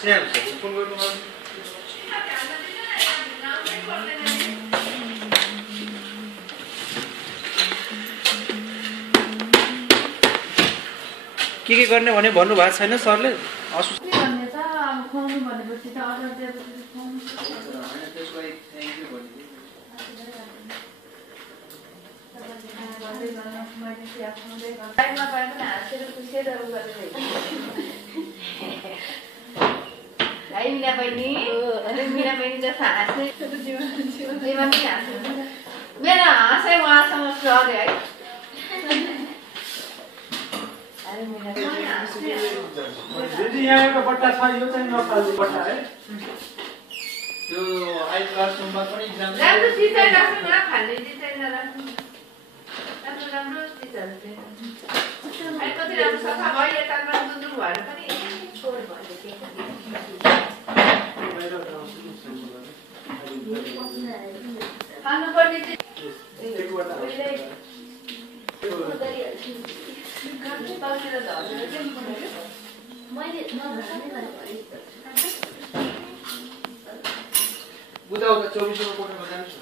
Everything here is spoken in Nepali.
स्याम फोन गर्नु के गर्ने भने भन्नु भएको छैन सरले भन्ने त अब खुवाउनु भनेपछि त अर्डर दिएपछि खुवाउनु हैन त्यसको लागि थ्यांक यू भन्नु टाइममा पाए पनि हाँसेर खुसी त गरेर है मिना बहिनी मिना बहिनी जस्तो हाँस्ने जीवनमा पनि हाँस्नु मेरो हाँसै उहाँसँग सरे है दिदी यहाँको बट्टा छ यो चाहिँ नखाल्नु बट्टा है त्यो आइ क्लास नम्बर पनि एक्जाम राम्रो डिजाइन राख्नु न खाली डिजाइन नराख्नु राम्रो डिजाइन ai कति राम्रो सफा भयो यतामा दुधु भएर पनि छोड भयो खानु पर्ने चाहिँ बुझाउँदा 24 कोठामा जान्छ